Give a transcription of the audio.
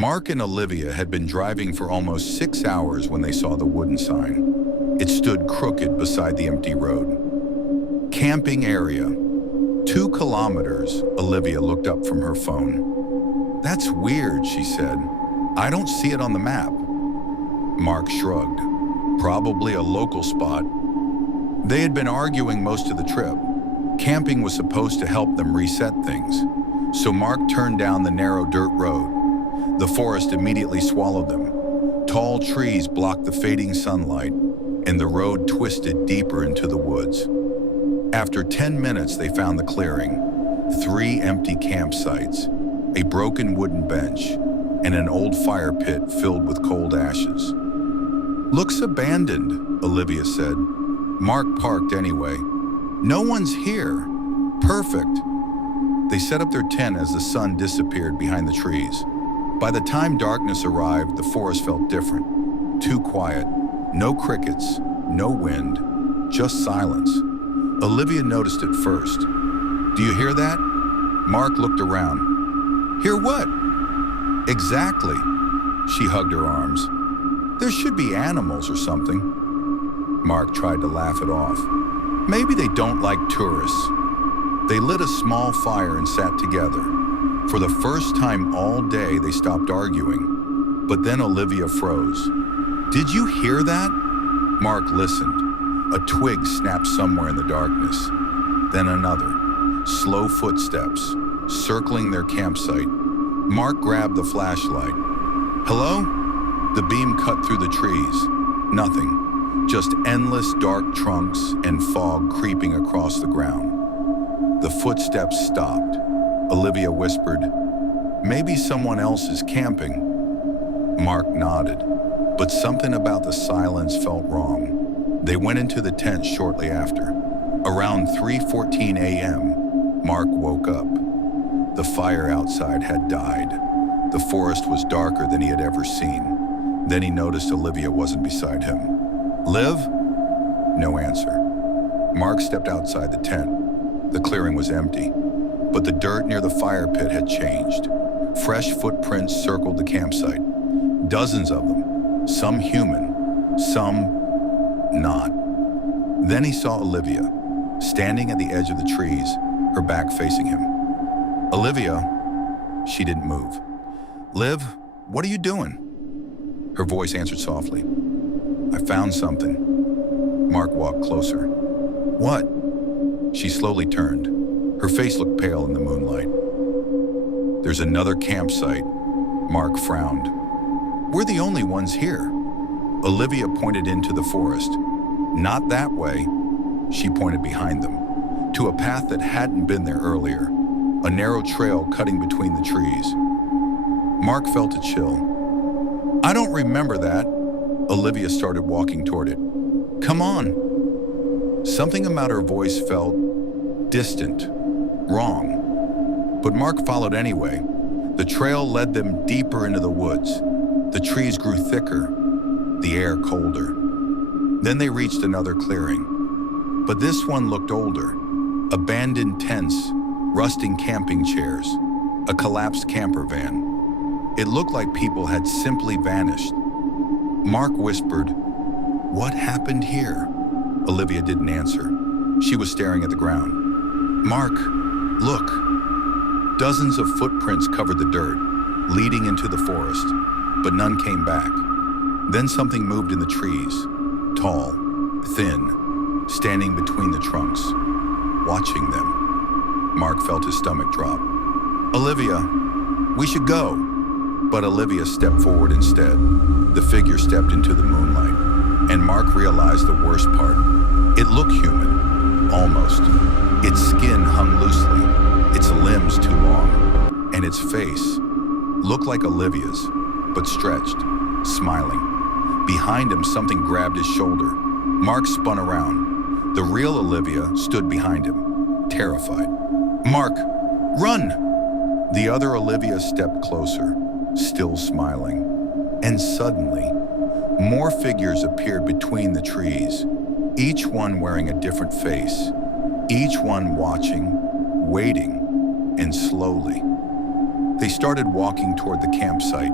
Mark and Olivia had been driving for almost 6 hours when they saw the wooden sign. It stood crooked beside the empty road. Camping area. 2 kilometers, Olivia looked up from her phone. "That's weird," she said. "I don't see it on the map." Mark shrugged. "Probably a local spot." They had been arguing most of the trip. Camping was supposed to help them reset things. So Mark turned down the narrow dirt road. The forest immediately swallowed them. Tall trees blocked the fading sunlight, and the road twisted deeper into the woods. After 10 minutes, they found the clearing. 3 empty campsites, a broken wooden bench, and an old fire pit filled with cold ashes. "Looks abandoned," Olivia said. Mark parked anyway. "No one's here. Perfect." They set up their tent as the sun disappeared behind the trees. By the time darkness arrived, the forest felt different. Too quiet. No crickets, no wind, just silence. Olivia noticed it first. "Do you hear that?" Mark looked around. "Hear what?" "Exactly." She hugged her arms. "There should be animals or something." Mark tried to laugh it off. "Maybe they don't like tourists." They lit a small fire and sat together. For the first time all day, they stopped arguing. But then Olivia froze. "Did you hear that?" Mark listened. A twig snapped somewhere in the darkness. Then another. Slow footsteps, circling their campsite. Mark grabbed the flashlight. "Hello?" The beam cut through the trees. Nothing. Just endless dark trunks and fog creeping across the ground. The footsteps stopped. Olivia whispered, "Maybe someone else is camping." Mark nodded, but something about the silence felt wrong. They went into the tent shortly after. Around 3:14 a.m., Mark woke up. The fire outside had died. The forest was darker than he had ever seen. Then he noticed Olivia wasn't beside him. "Liv?" No answer. Mark stepped outside the tent. The clearing was empty, but the dirt near the fire pit had changed. Fresh footprints circled the campsite. Dozens of them, some human, some not. Then he saw Olivia, standing at the edge of the trees, her back facing him. "Olivia," she didn't move. "Liv, what are you doing?" Her voice answered softly. "I found something." Mark walked closer. "What?" She slowly turned. Her face looked pale in the moonlight. "There's another campsite." Mark frowned. "We're the only ones here." Olivia pointed into the forest. "Not that way." She pointed behind them, to a path that hadn't been there earlier, a narrow trail cutting between the trees. Mark felt a chill. "I don't remember that." Olivia started walking toward it. "Come on." Something about her voice felt distant, wrong. But Mark followed anyway. The trail led them deeper into the woods. The trees grew thicker, the air colder. Then they reached another clearing. But this one looked older. Abandoned tents, rusting camping chairs, a collapsed camper van. It looked like people had simply vanished. Mark whispered, "What happened here?" Olivia didn't answer. She was staring at the ground. "Mark, look." Dozens of footprints covered the dirt, leading into the forest, but none came back. Then something moved in the trees, tall, thin, standing between the trunks, watching them. Mark felt his stomach drop. "Olivia, we should go." But Olivia stepped forward instead. The figure stepped into the moonlight, and Mark realized the worst part. It looked human, almost. Its skin hung loosely, its limbs too long, and its face looked like Olivia's, but stretched, smiling. Behind him, something grabbed his shoulder. Mark spun around. The real Olivia stood behind him, terrified. "Mark, run!" The other Olivia stepped closer, still smiling. And suddenly, more figures appeared between the trees, each one wearing a different face, each one watching, waiting, and slowly. They started walking toward the campsite,